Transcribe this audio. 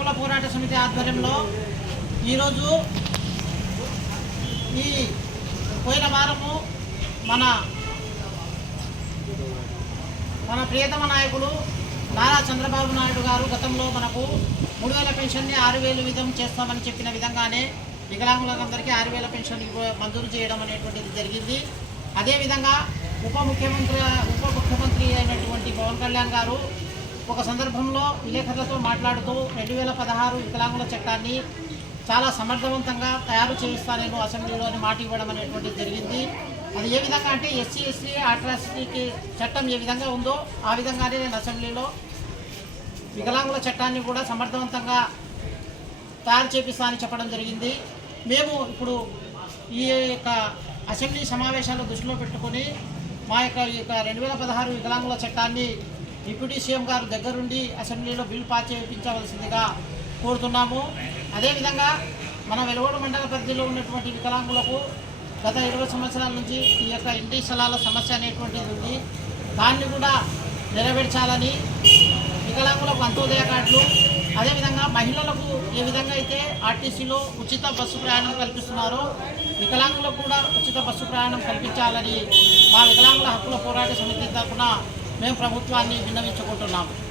హక్కుల పోరాట సమితి ఆధ్వర్యంలో ఈరోజు ఈ పోయిన వారము మన మన ప్రియతమ నాయకులు నారా చంద్రబాబు నాయుడు గారు గతంలో మనకు మూడు వేల పెన్షన్ని ఆరు వేలు విధం చేస్తామని చెప్పిన విధంగానే వికలాంగులందరికీ ఆరు వేల పెన్షన్ మంజూరు చేయడం అనేటువంటిది జరిగింది. అదేవిధంగా ఉప ముఖ్యమంత్రి ఉప ముఖ్యమంత్రి అయినటువంటి పవన్ కళ్యాణ్ గారు ఒక సందర్భంలో విలేకరులతో మాట్లాడుతూ రెండు వేల పదహారు వికలాంగుల చట్టాన్ని చాలా సమర్థవంతంగా తయారు చేయిస్తానేమో అసెంబ్లీలో అని మాట ఇవ్వడం అనేటువంటిది జరిగింది. అది ఏ విధంగా అంటే ఎస్సీ ఎస్సీ అట్రాసిటీకి చట్టం ఏ విధంగా ఉందో ఆ విధంగానే నేను అసెంబ్లీలో వికలాంగుల చట్టాన్ని కూడా సమర్థవంతంగా తయారు చేపిస్తానని చెప్పడం జరిగింది. మేము ఇప్పుడు ఈ యొక్క అసెంబ్లీ సమావేశాలు దృష్టిలో పెట్టుకొని మా యొక్క ఈ యొక్క రెండు వేల పదహారు వికలాంగుల చట్టాన్ని డిప్యూటీ సీఎం గారు దగ్గరుండి అసెంబ్లీలో బిల్ పాస్ చేయించవలసిందిగా కోరుతున్నాము. అదేవిధంగా మన వెలుగోడు మండల పరిధిలో ఉన్నటువంటి వికలాంగులకు గత ఇరవై సంవత్సరాల నుంచి ఈ యొక్క ఇంటి స్థలాల సమస్య అనేటువంటిది ఉంది. దాన్ని కూడా నెరవేర్చాలని వికలాంగులకు అంత్యోదయ కార్డులు అదేవిధంగా మహిళలకు ఏ విధంగా అయితే ఆర్టీసీలో ఉచిత బస్సు ప్రయాణం కల్పిస్తున్నారో వికలాంగులకు కూడా ఉచిత బస్సు ప్రయాణం కల్పించాలని మా వికలాంగుల హక్కుల పోరాట సమితి తరఫున మేము ప్రభుత్వాన్ని విన్నవించుకుంటున్నాము.